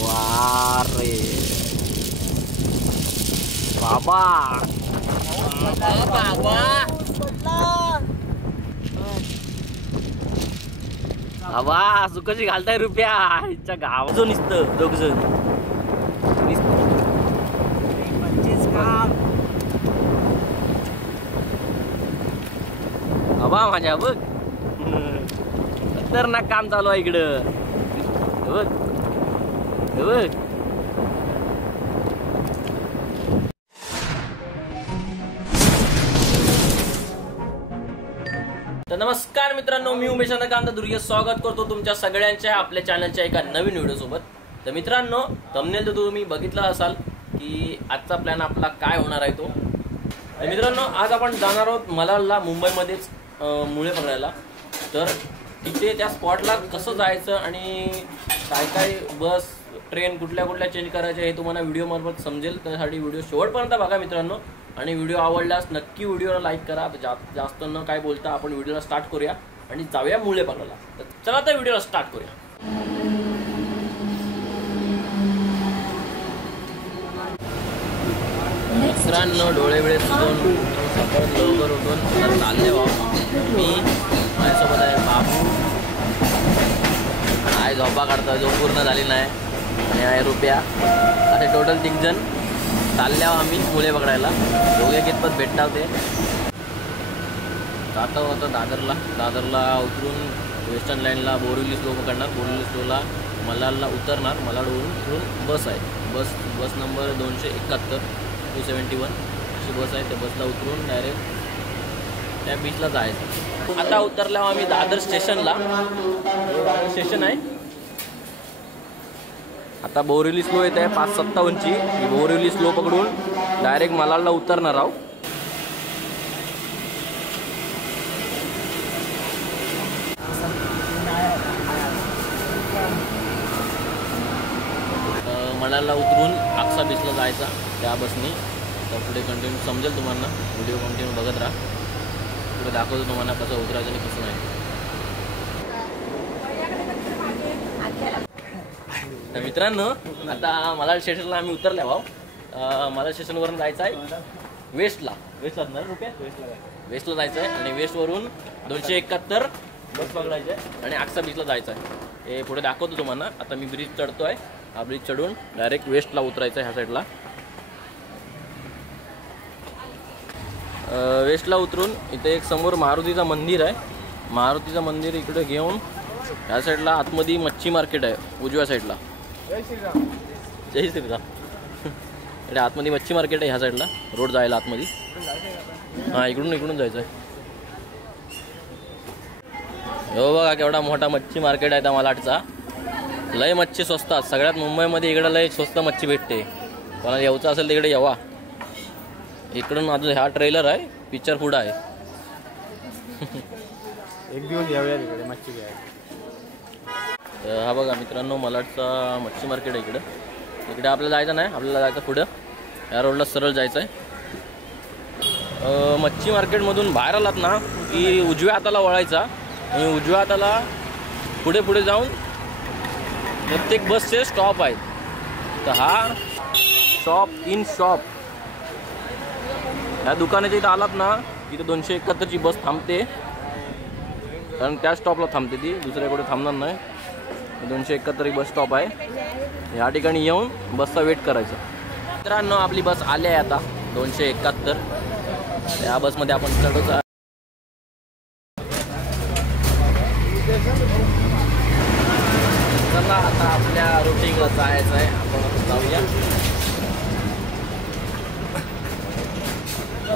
वारे बाबा बाबा असं कशी घालताय रुपया हिच्या गावाचं नुसतं दोघ जण बाबा माझ्या बघ खतरनाक काम चालू आहे इकडं बघ बघ. तर नमस्कार मित्रांनो, मी उमेश कांता दुर्गे स्वागत करतो तुमच्या सगळ्यांच्या आपल्या चॅनलच्या एका नवीन व्हिडिओ सोबत. तर मित्रांनो, थंबनेल तर तुम्ही बघितला असाल की आजचा प्लॅन आपला काय होणार आहे तो. तर मित्रांनो, आज आपण जाणार आहोत मलाडला, मुंबईमध्येच मुळे पकडायला. तर तिथे त्या स्पॉटला कसं जायचं आणि काय काय बस ट्रेन कुठल्या कुठल्या चेंज करायच्या हे तुम्हाला व्हिडिओ मार्फत समजेल. त्यासाठी व्हिडिओ शेवटपर्यंत बघा मित्रांनो. आणि व्हिडिओ आवडल्यास नक्की व्हिडिओला लाईक करा. जास्त न काय बोलता आपण व्हिडिओला स्टार्ट करूया आणि जाऊया मुळे पकडायला. तर चला तर व्हिडिओला स्टार्ट करूया. मित्रांनो, डोळे वेळे सुटून सकाळ लवकर उठून चालले मी. माझ्यासोबत आहे बाबू, आहे झोपा काढता जो पूर्ण झाली नाही, आणि आहे रुपया. असे टोटल 3 जण चालल्या आम्ही मुळे पकडायला. दोघे कितपत भेटता होते. जाता होतं दादरला उतरून वेस्टर्न लाईनला बोरिवली स्लो पकडणार. बोरिवली स्लोला मलाडला उतरणार. मलाडवरून इकडून बस आहे. बस नंबर 271 271 अशी बस आहे. त्या बसला उतरून डायरेक्ट त्या बीचला जायचं. आता उतरल्यावर आम्ही दादर स्टेशनला. दादर स्टेशन आहे. आता बोरिवली स्लो येत आहे 557ची. बोरिवली स्लो पकडून डायरेक्ट मलाडला उतरणार आहोत. मलाडला उतरून आक्सा बीचला जायचा त्या बसनी. तर पुढे कंटिन्यू समजेल तुम्हाला. व्हिडिओ कंटिन्यू बघत राहा. पुढे दाखवतो तुम्हाला कसं उतरायचं आणि कसं नाही. तर मित्रांनो, आता मलाड स्टेशनला आम्ही उतरले भाऊ. मलाड स्टेशनवरून जायचं आहे वेस्टला ना रुपया. वेस्टला जायचं आहे आणि वेस्टवरून 271 बस पकडायचं आहे आणि आक्सा बीचला जायचं आहे. हे पुढे दाखवतो तुम्हाला. आता मी ब्रिज चढतो आहे. हा ब्रिज चढून डायरेक्ट वेस्टला उतरायचं आहे. ह्या साईडला वेस्टला उतरून इथे एक समोर मारुतीचं मंदिर आहे. मारुतीचं मंदिर इकडे घेऊन ह्या साईडला आतमध्ये मच्छी मार्केट आहे उजव्या साईडला. जय श्रीराम. इकडे आतमध्ये मच्छी मार्केट आहे ह्या साईडला. रोड जायला आतमध्ये. हां, इकडून जायचं आहे. हो बघा केवढा मोठा मच्छी मार्केट आहे त्या मलाडचा. लय मच्छी स्वस्तात. सगळ्यात मुंबईमध्ये इकडं लय स्वस्त मच्छी भेटते. कोणाला यायचं असेल तर इकडे यावा. इकडून अजून हा ट्रेलर आहे. पिक्चर पुढं आहे. एक दिवस यावया तिकडे मच्छी घ्यायला. तर हा बघा मित्रांनो, मलाडचा मच्छी मार्केट आहे इकडं. इकडे आपल्याला जायचं नाही. आपल्याला जायचं पुढं. या रोडला सरळ जायचं आहे. मच्छी मार्केटमधून बाहेर आलात ना की उजव्या हाताला वळायचा आणि उजव्या हाताला पुढे जाऊन प्रत्येक बसचे स्टॉप आहेत. तर हा शॉप ह्या दुकानाच्या इथं आलात ना, इथं 271ची बस थांबते. कारण त्या स्टॉपला थांबते ती, दुसऱ्या कुठे थांबणार नाही. 271 बस स्टॉप आहे. ह्या ठिकाणी येऊन बसचा वेट करायचा. मित्रांनो, आपली बस आली आहे आता 271. या बसमध्ये आपण चढवतो. चला आता आपल्या रुटीनला जायचं आहे. आपण आता जाऊया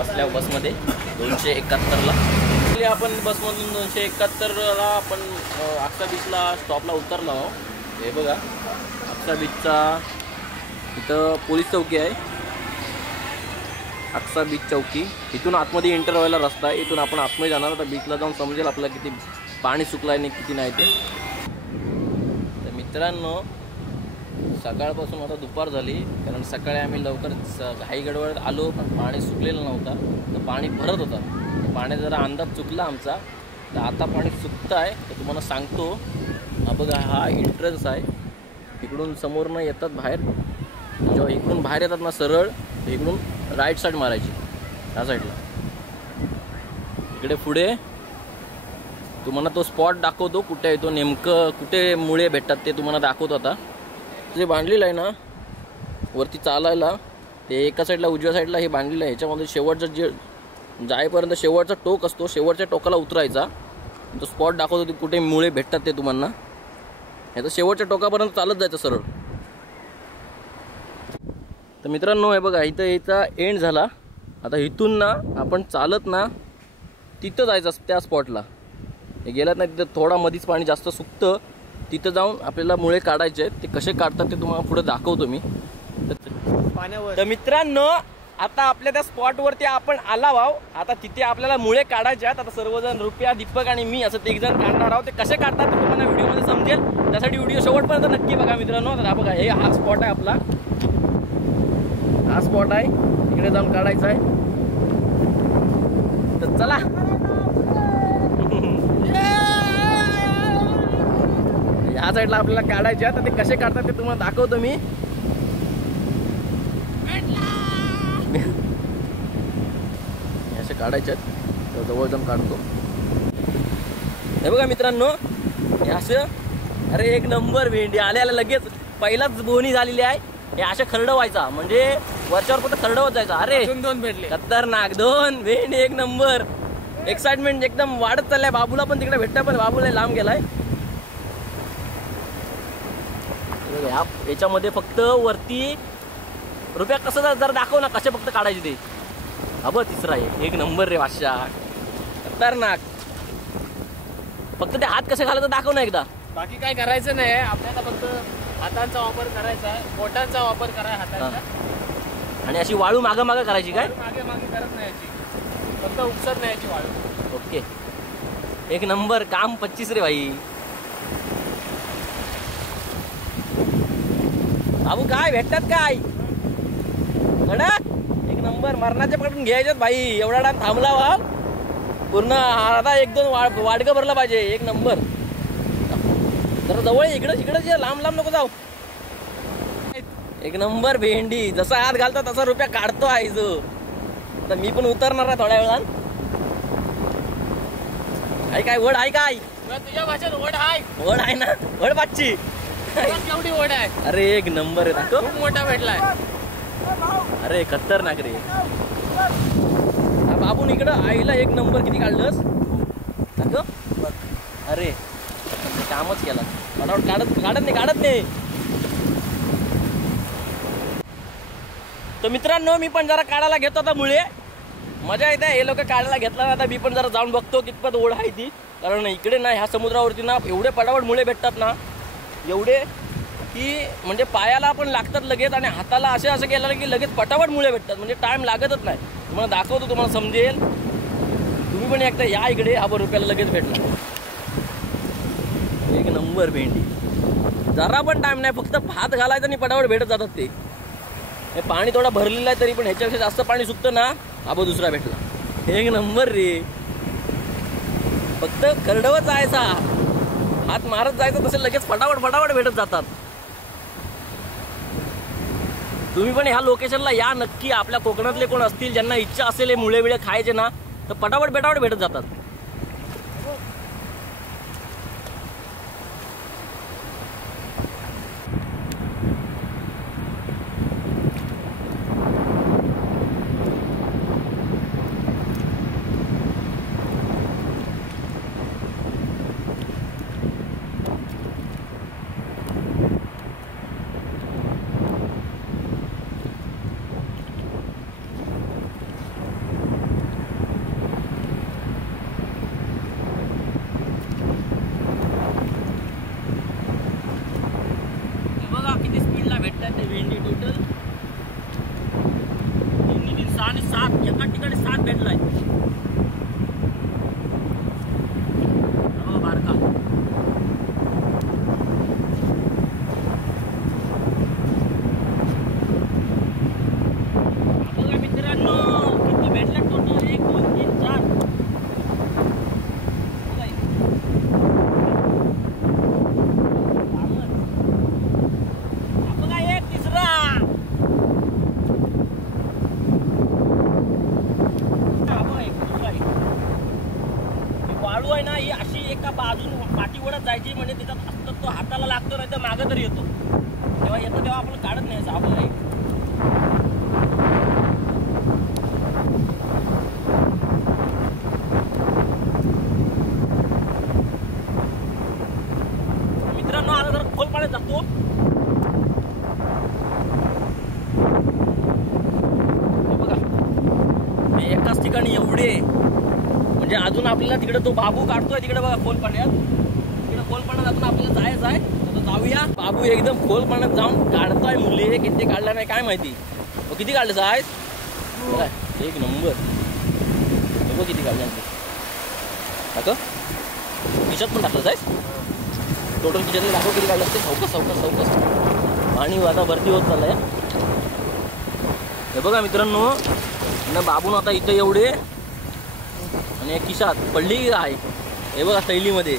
असल्या बसमध्ये 271ला. आपण बसमधून 271ला आपण आक्सा बीचला स्टॉपला उतरलो आहोत. हे बघा आक्सा बीचचा इथं पोलीस चौकी आहे. आक्सा बीच चौकी. इथून आतमध्ये एंटर व्हायला रस्ता आहे. इथून आपण आतमध्ये जाणार. तर बीचला जाऊन समजेल आपल्याला किती पाणी सुकलं आहे आणि किती नाही ते. तर मित्रांनो, सकाळपासून आता दुपार झाली. कारण सकाळी आम्ही लवकर घाई गडबड आलो पण पाणी सुकलेलं नव्हतं. तर पाणी भरत होतं. पाण्याचा जरा अंदाज चुकला आमचा. तर आता पाणी सुकतं आहे. तर तुम्हाला सांगतो. हा बघा, हा एंट्रन्स आहे. इकडून समोरनं येतात बाहेर. जेव्हा इकडून बाहेर येतात ना सरळ, इकडून राईट साईड मारायची ह्या साईडला. इकडे पुढे तुम्हाला तो स्पॉट दाखवतो कुठे आहे तो, नेमकं कुठे मुळे भेटतात ते तुम्हाला दाखवतो. आता जे बांधलेलं आहे ना वरती चालायला, ते एका साईडला उजव्या साईडला हे बांधलेलं आहे. ह्याच्यामध्ये शेवटचं जे जायपर्यंत शेवटचा टोक असतो, शेवटच्या टोकाला उतरायचा. तो स्पॉट दाखवतो ते कुठे मुळे भेटतात ते तुम्हाला. ह्याचं शेवटच्या टोकापर्यंत चालत जायचं सरळ. तर मित्रांनो हे बघा, इथं याचा एंड झाला. आता इथून ना आपण चालत ना तिथं जायचं त्या स्पॉटला. हे गेलात ना तिथं थोडा मधीच पाणी जास्त सुकतं, तिथं जाऊन आपल्याला मुळे काढायचे आहेत. ते कसे काढतात ते तुम्हाला पुढे दाखवतो मी पाण्यावर. तर मित्रांनो आता आपल्या त्या स्पॉटवरती आपण आला आहोत. आता तिथे आपल्याला मुळे काढायचे आहेत. आता सर्वजण रुपया, दीपक आणि मी असं 3 जण काढणार आहोत. ते कसे काढतात ते तुम्हाला व्हिडिओमध्ये समजेल. त्यासाठी व्हिडिओ शेवटपर्यंत नक्की बघा मित्रांनो. तर हा बघा, हे हा स्पॉट आहे आपला, हा स्पॉट आहे. इकडे जाऊन काढायचा आहे. तर चला या साईडला आपल्याला काढायचे आहे. तर ते कसे काढतात ते तुम्हाला दाखवतो मी. असे काढायचे आहेत, तर जवळ जाऊन काढतो. हे बघा मित्रांनो, हे असं, अरे एक नंबर भेंडी आल्याला लगेच पहिलाच बोनी झालेली आहे. हे असे खरडवायचा, म्हणजे वरच्यावर फक्त खरडवत जायचा. अरे 2 भेटले, खतरनाक 2 भेंडी, एक नंबर. एक्साइटमेंट एकदम वाढत चाललाय. बाबूला पण तिकडे भेटतं, पण बाबूला लांब गेलाय. याच्यामध्ये फक्त वरती रुपया कसं जर दाखव ना कसे फक्त काढायचे ते. अब तिसरा आहे, एक नंबर रे वाशा, खतरनाक. फक्त ते हात कसे घालायचं दाखव ना एकदा. बाकी काय करायचं नाही, आपल्याला फक्त हातांचा वापर करायचा आहे, बोटांचा वापर करायचा हातांचा. आणि अशी वाळू मागं मागं करायची काय? मागे मागे करत नाही याची, फक्त उपसत नाही याची वाळू. ओके, एक नंबर काम 25 रे भाई. बाबू काय भेटतात काय? एक नंबर मरणाचे पकडून घ्यायच्यात भाई. एवढा टाइम थांबला वा पूर्ण आता 1-2 वाडगं भरलं पाहिजे. एक नंबर. जरा जवळ इकडं इकडं लांब लांब नको जाऊ. एक नंबर भेंडी. जसा हात घालतो तसा रुपया काढतो आहे जो. आता मी पण उतरणार आहे थोड्या वेळात. आहे काय वड आहे काय? तुझ्या भाषेत वड आहे. वड आहे ना, वड पाचची. केवढी वड आहे? अरे एक नंबर आहे. दाखव, खूप मोठा भेटलाय. अरे खतरनाक रे. बाबून इकडं आईला एक नंबर किती काढलंस दाखव. अरे कामच केला. काढत नाही. तर मित्रांनो मी पण जरा काढायला घेतो आता मुळे. मजा येते. हे लोक काढायला घेतला ना, आता मी पण जरा जाऊन बघतो कितपत ओढ आहे ती. कारण इकडे ना ह्या समुद्रावरती ना एवढे पटापट मुळे भेटतात ना, एवढे की म्हणजे पायाला पण लागतात लगेच, आणि हाताला असे केलं की लगेच पटापट मुळे भेटतात. म्हणजे टाइम लागतच नाही. तुम्हाला दाखवतो, तुम्हाला समजेल. तुम्ही पण एकदा या इकडे. हा रुपयाला लगेच भेटला. एक नंबर भेंडी. जरा पण टाइम नाही, फक्त भात घालायचा आणि पटापट भेटत जातात ते. हे पाणी थोडा भरलेला आहे तरी पण ह्याच्यापेक्षा जास्त पाणी सुकतं ना. हा दुसरा भेटला. एक नंबर रे. फक्त खरडवत जायचा, हात मारत जायचं, तसे लगेच फटाफट भेटत जातात. तुम्ही पण ह्या लोकेशनला या नक्की. आपल्या कोकणातले कोण असतील ज्यांना इच्छा असेल हे मुळे बिळे खायचे ना, तर पटापट भेटत जातात. पाहिजे म्हणजे त्याच्यात असतं तो हाताला लागतो नाही तर मागं तरी येतो. तेव्हा येतो तेव्हा आपण काढत नाही साबण नाही. मित्रांनो आता जर खोल पाण्यात जातो. बघा एकाच ठिकाणी एवढे म्हणजे अजून आपल्याला तिकडे तो बाबू काढतोय तिकडे बघा खोल पाण्यात. तिकडे खोल पाण्यात अजून आपल्याला जायचं आहे. आता जाऊया. बाबू एकदम खोल पाण्यात जाऊन काढतोय मुले. किती काढला नाही काय माहिती. किती काढले साहेब? बघा एक नंबर. बघ किती काढले टाक खिशात पण टाकलं साहेब. टोटल खिशातले दाखव किती काढलं असते. चौकस आणि आता भरती होत चाललाय. हे बघा मित्रांनो बाबून आता इथं एवढे आणि एक खिशात पडली आहे. हे बघा थैलीमध्ये.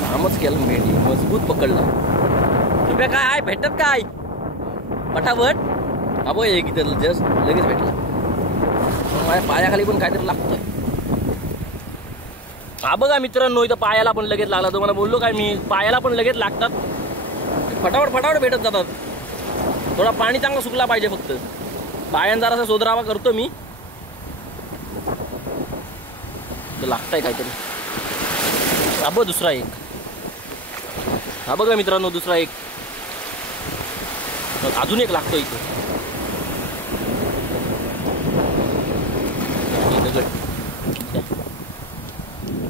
कामच केलं भेंडी मजबूत पकडला. रुपया काय आहे भेटत काय पटापट. हा बघ एक इथं जस्ट लगेच भेटला. माझ्या पायाखाली पण काहीतरी लागतंय. हा बघा मित्रांनो इथं पायाला पण लगेच लागला. तुम्हाला बोललो काय मी पायाला पण लगेच लागतात. फटाफट भेटत जातात. थोडा पाणी चांगला सुकला पाहिजे फक्त. पायान जरासा सोदरावा करतो मी. लागताय काहीतरी. हा बघ दुसरा एक. हा बघा मित्रांनो दुसरा एक. अजून एक लागतो इथे.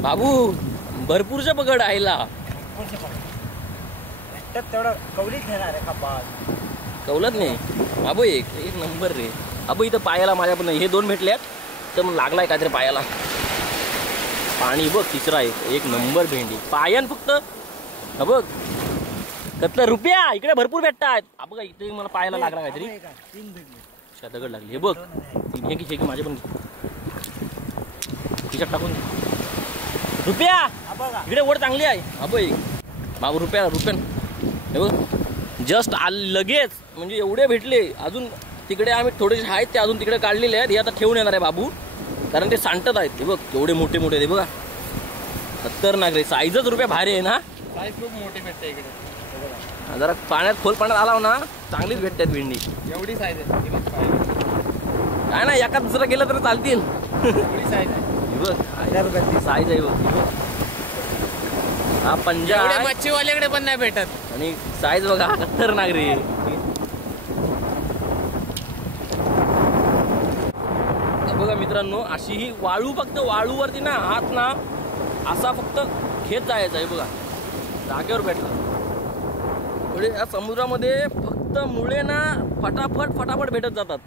बाबू भरपूरशा पकड आयला. तेवढं कवलीत घेणार आहे का कवलत नाही. बाबू एक नंबर रे. अबो इथं पायाला माझ्या पण हे दोन भेटल्यात तर मग लागलाय काहीतरी पायाला. पाणी बघ तिसरा एक नंबर भेंडी पायान फक्त. बघ कतलं रुपया इकडे भरपूर भेटतात. बघा इथे मला पायाला लागला काहीतरी. 3 भेटले. दगड लागली. हे बघ की माझे पण खिशात टाकून रुपया इकडे वर चांगली आहे. अबो एक बाबू रुपयान हे बघ जस्ट लगेच म्हणजे एवढे भेटले. अजून तिकडे आम्ही थोडेसे आहेत ते अजून तिकडे काढलेले आहेत. हे आता ठेवून येणार आहे बाबू कारण ते सांडत आहेत. हे बघ एवढे मोठे ते बघा खतरनाक रे. साईजच रुपया भारी आहे ना. साईज खूप मोठी भेटते इकडे. जरा पाण्यात खोल पाण्यात आला ना चांगलीच भेटतात भेंडी. एवढी साईज आहे काय ना एका दुसरं गेलं तर चालतील. एवढी साईज आहे. बघ 1000 रुपयाची साईज आहे बघ. हा पंजा मच्छीवाल्याकडे पण नाही भेटत. आणि साईज बघा खतरनाक रे. बघा मित्रांनो अशी ही वाळू फक्त वाळूवरती ना हात ना असा फक्त घेत जायचा आहे. बघा जागेवर भेटला. थोडे या समुद्रामध्ये फक्त मुळे ना फटाफट भेटत जातात.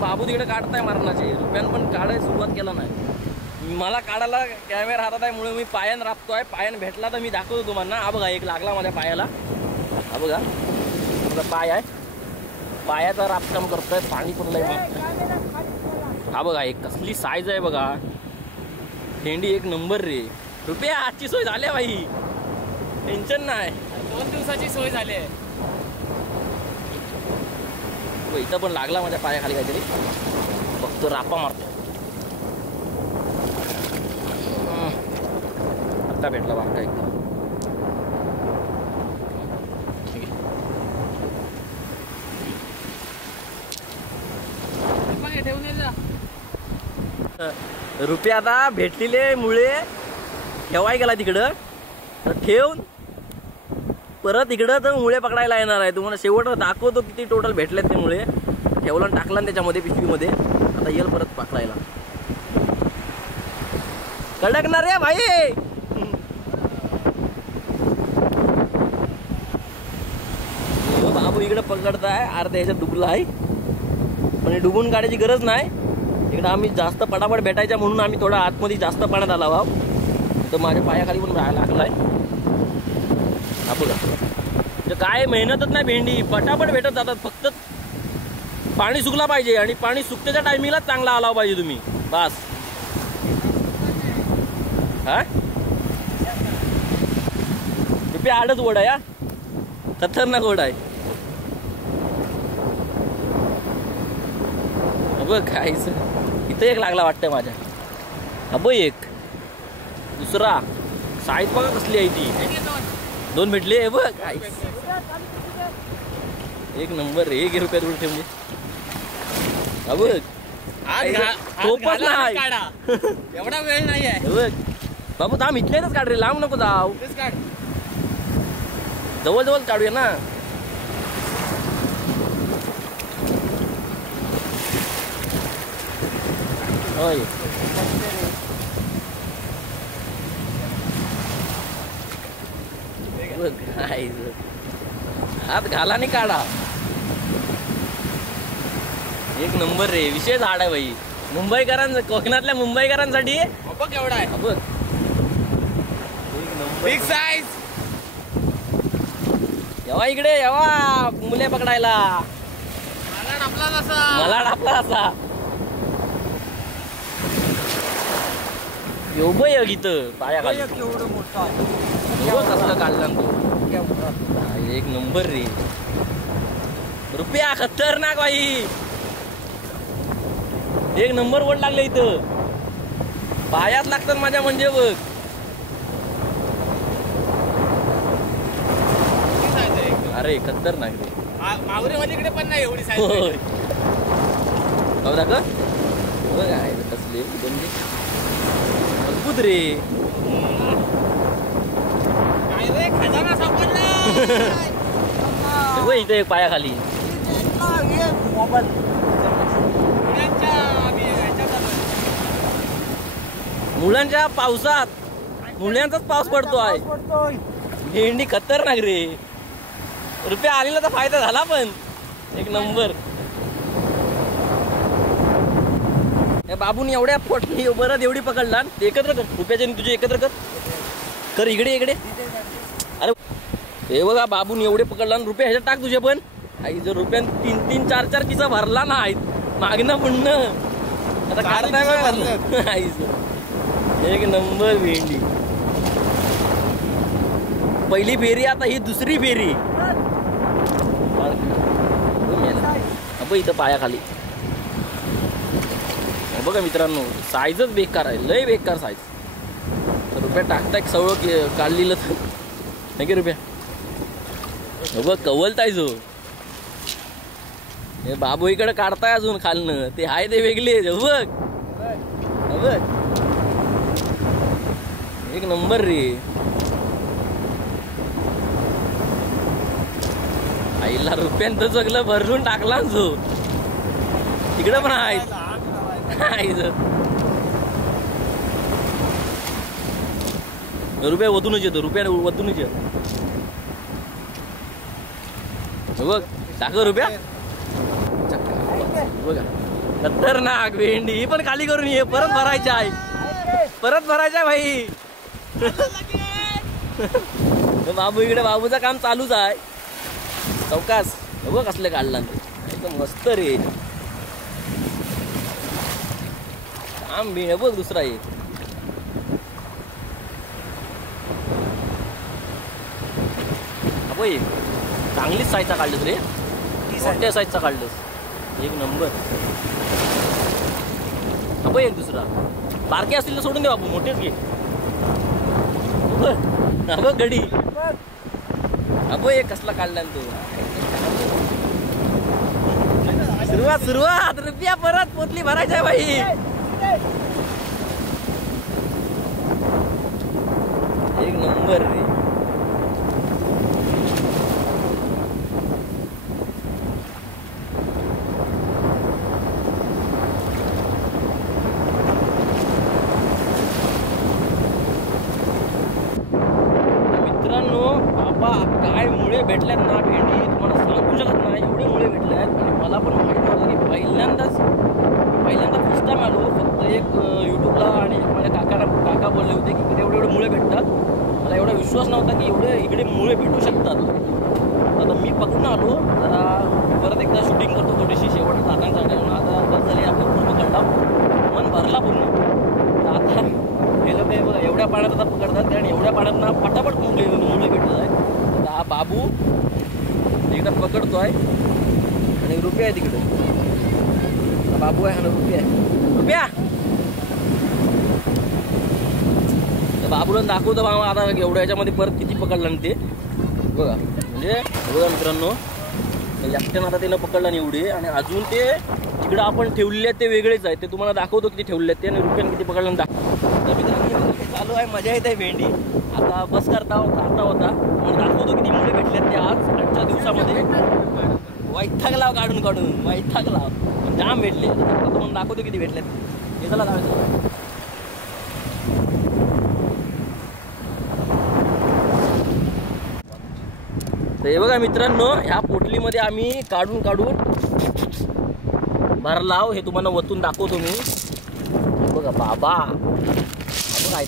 बाबू तिकडे काढताय मारणाचे. रुपयान पण काढायला सुरुवात केला नाही. मला काढायला कॅमेरा हातात आहे मुळे मी पायान राबतोय. पायान भेटला तर मी दाखवतो तुम्हाला. हा बघा एक लागला माझ्या पायाला. हा बघा माझा पाय आहे. पायाचा राबकाम करतोय. पाणी पडलंय. हा बघा एक कसली साईज आहे बघा. भेंडी एक नंबर रे. रुपया आजची सोय झाली बाई. टेन्शन नाही. 2 दिवसाची सोय झाली आहे. इथं पण लागला माझ्या पायाखाली काहीतरी. फक्त रापा मारतो. आता भेटला बारका एकदम. रुपया आता भेटलेले मुळे ठेवाय गेला तिकडं तर ठेवून परत इकडं तर मुळे पकडायला येणार आहे. तुम्हाला शेवट दाखवतो किती टोटल भेटलेत ते मुळे. ठेवला टाकला त्याच्यामध्ये पिशवीमध्ये. आता येईल परत पकडायला. कडकणार रे भाई. बाबू इकडे पकडताय. अर्ध्या ह्याच्यात डुबला आहे पण डुबून काढायची गरज नाही. इकडे आम्ही जास्त पटापट भेटायच्या म्हणून आम्ही थोडा आतमध्ये जास्त पाण्यात आला आहोत. तर माझ्या पायाखाली पण राहायला लागलाय. हा बघा म्हणजे काय मेहनतच नाही. भेंडी पटापट भेटत जातात. फक्त पाणी सुकला पाहिजे आणि पाणी सुकतेच्या टायमिंगला चांगला आला पाहिजे तुम्ही बस. हा रुपया आडच ओढ आहे. खतरनाक ओढ आहे. बघ काहीच इथं एक लागला वाटतंय माझ्या. हा बघ एक दुसरा साईज बघा कसली आहे ती. दोन भेटले हे बघ काय एक नंबर. 1 रुपयात उलट ठेवले. हा बघ तोपच नाही. एवढा वेळ नाही आहे. बघ बाबू थांब इथल्याच काढ रे, लांब नको जाऊ. जवळ जवळ काढूया ना. होय हात घाला आणि काढा. एक नंबर रे. विशेष झाड आहे भाई कोकणातल्या मुंबईकरांसाठी. बघ एवढा आहे. बघ एक नंबर बिग साईज. येवा इकडे येवा मुले पकडायला. मला डापला असा बघ इथं पाया खाली कसलं काढलं तो. एक नंबर रे. रुपया खतरनाक बाई. एक नंबर वर लागले इथं. पायात लागतात माझ्या म्हणजे बघ. अरे खतरनाक रे. मावरे मध्ये इकडे पण नाही एवढी साईज. बघा का बघ आहे कसले अद्भुत रे. काय रे खजाना सापडला. इथे एक पाया खाली. मुलांच्या पावसात मुलांचाच पाऊस पडतो आहे. भेंडी खतरनाक रे. रुपया आलेला तर फायदा झाला पण एक नंबर. या बाबून एवढ्या पोटली बरं एवढी पकडला. एकत्र कर रुपयाच्या तुझे एकत्र कर इकडे इकडे. अरे हे बघा बाबून एवढे पकडला. रुपये ह्याच्यात टाक तुझे पण. आई जर रुपयान 3 4 किसा भरला ना मागणं पुढणं आता काढताय भरलं. आईच एक नंबर भेंडी. पहिली फेरी आता ही दुसरी फेरी. इथं पाया खाली बघा मित्रांनो. साईजच बेकार आहे. लय बेकार साईज. रुपया टाकताय सवळ काढलेलं तर नाही की रुपया. बघ कवलताय जो. हे बाबू इकडे काढताय अजून खालनं. ते हाय ते वेगळे बघ बघ. एक नंबर रे. आईला रुपयांचं सगळं भरून टाकला जो. तिकडं पण आहे. रुपया वतूनच येतो. रुपया वतूनच येतो. बघ टाक रुपया. बघा खतरनाक भेंडी. ही पण खाली करून ये. परत भरायची आहे. परत भरायचं आहे भाई. बाबू इकडे बाबूचं काम चालूच आहे. चौकास बघ कसले काढला एकदम मस्त रे. काम बी बघ दुसरा एक. अबो चांगलीच साईजचा काढलंस रे. मोठ्या साईजचा काढलंस. एक नंबर. अबो एक दुसरा. बारके असतील तर सोडून दे बाबू. मोठेच घे. अबो गडी. अबो एक कसला काढला तू. सुरुवात रुपया परत पोतली भरायची आहे भाई. एक नंबर रे. मित्रांनो बाबा काय मुळे भेटल्यात ना भेंडी तुम्हाला सांगू शकत नाही. एवढे मुळे भेटले आहेत. आणि मला पण माहित नव्हतं की पहिल्यांदा फर्स्ट टाइम आलो. फक्त एक यूट्यूबला आणि माझ्या काका बोलले होते की एवढे मुळे भेटतात. मला एवढा विश्वास नव्हता की एवढे इकडे मुळे भेटू शकतात. आता मी पकडून आलो. जरा परत एकदा शूटिंग करतो थोडीशी शेवट दातांसाठी. आता बस झाली आपण पूर्ण पकडला. मन भरला पूर्ण. आता हे लोक बघा एवढ्या पाण्यात आता पकडतात. कारण एवढ्या पाण्यात ना पटापट मुळे भेटत आहे. आता हा बाबू एकदा पकडतो आहे आणि रुपया आहे तिकडे. बाबू आहे आणि रुपया आहे. रुपया तर बाबूला दाखवतो बाबा आता एवढ्या याच्यामध्ये परत किती पकडलं ना ते बघा. म्हणजे बघा मित्रांनो, एकट्यानं आता त्यानं पकडलं नाही एवढे, आणि अजून ते तिकडं आपण ठेवलेले आहेत ते वेगळेच आहे. ते तुम्हाला दाखवतो किती ठेवले आहेत ते, आणि रुपयानं किती पकडलं तर मित्रांनो हे चालू आहे. मजा येत आहे भेंडी. आता बस करता होता मग दाखवतो किती मुळे भेटलेत ते आज आजच्या दिवसामध्ये. वैतागला काढून वैतागला जाम भेटले. आता तुम्हाला दाखवतो किती भेटलेत हे. चला लावायचं. तर हे बघा मित्रांनो, ह्या पोटलीमध्ये आम्ही काढून भरलाव. हे तुम्हाला वतून दाखवतो मी. बघा बाबा काय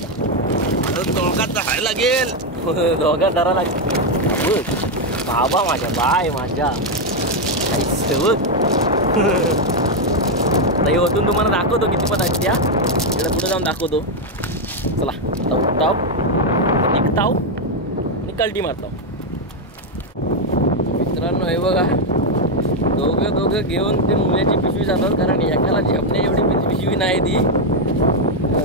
दोघात धरायला लागेल. दोघात धरा लागेल बाबा. माझ्या बाय माझ्या हे वतून तुम्हाला दाखवतो किती पण आहेत त्या. त्याला पुढे जाऊन दाखवतो. चला आता उठताव, निघताव आणि कल्टी मारताव. मित्रांनो हे बघा, दोघं घेऊन ते मुलाची पिशवी जातात, कारण एकाला झेपण्या एवढी पिशवी नाही ती.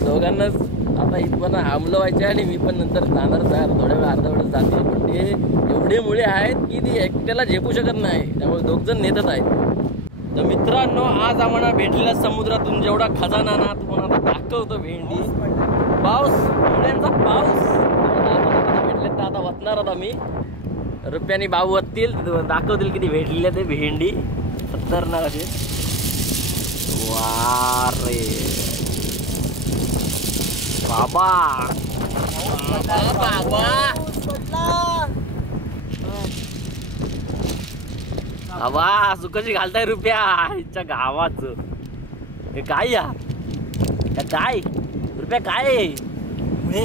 दोघांनाच आता इथपर्यंत हामलं व्हायचे, आणि मी पण नंतर जाणारच आहे. थोड्या वेळ अर्धा वेळच जाते, पण ते एवढे मुळे आहेत की ती एकट्याला झेपू शकत नाही, त्यामुळे दोघजण नेतच आहेत. तर मित्रांनो आज आम्हाला भेटलेल्या समुद्रातून जेवढा खजाना ना तुम्हाला दाखवतो भेंडी. पाऊस, मुळ्यांचा पाऊस भेटले तर आता वाचणार आहोत आम्ही. रुपयाने भाऊ वततील, दाखवतील किती भेटलेले ते भेंडी. खतरनाक असे. वारे बाबा बाबा सुकशी घालताय रुपया इच्छा गावाच. हे काय या काय रुपया काय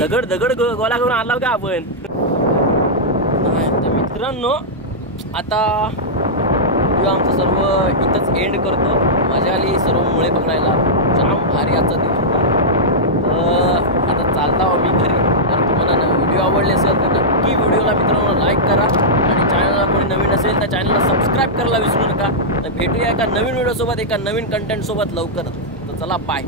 दगड गोला करून आणला का आपण. तर मित्रांनो आता आमचं सर्व इथंच एंड करतो. मजा आली सर्व मुळे बघायला. जाम भारी आजचा दिवस होता. तर आता चालता मी घरी. तर तुम्हाला व्हिडिओ आवडले असेल तर नक्की व्हिडिओला मित्रांनो लाईक करा, आणि चॅनलला कोणी नवीन असेल तर चॅनलला सबस्क्राईब करायला विसरू नका. तर भेटूया एका नवीन व्हिडिओसोबत, एका नवीन कंटेंटसोबत लवकरच. तर चला बाय.